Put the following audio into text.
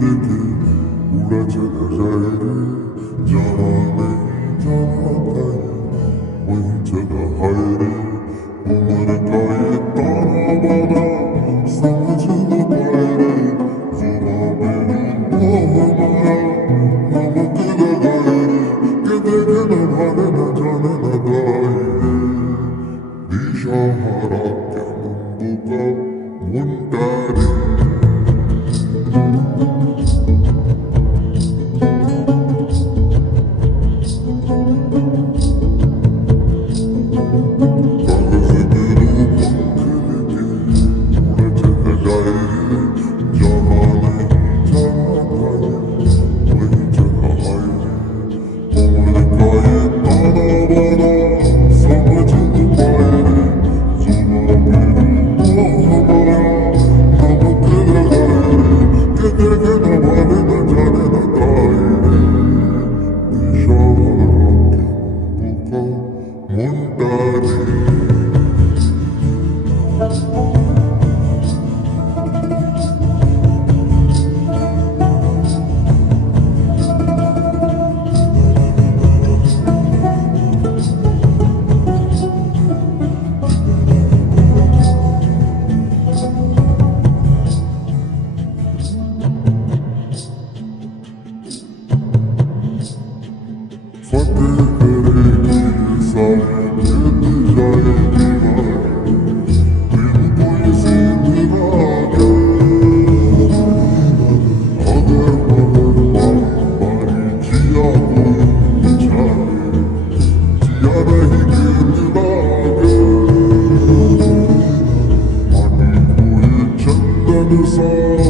Ulatsa Kazai, Fuck soul.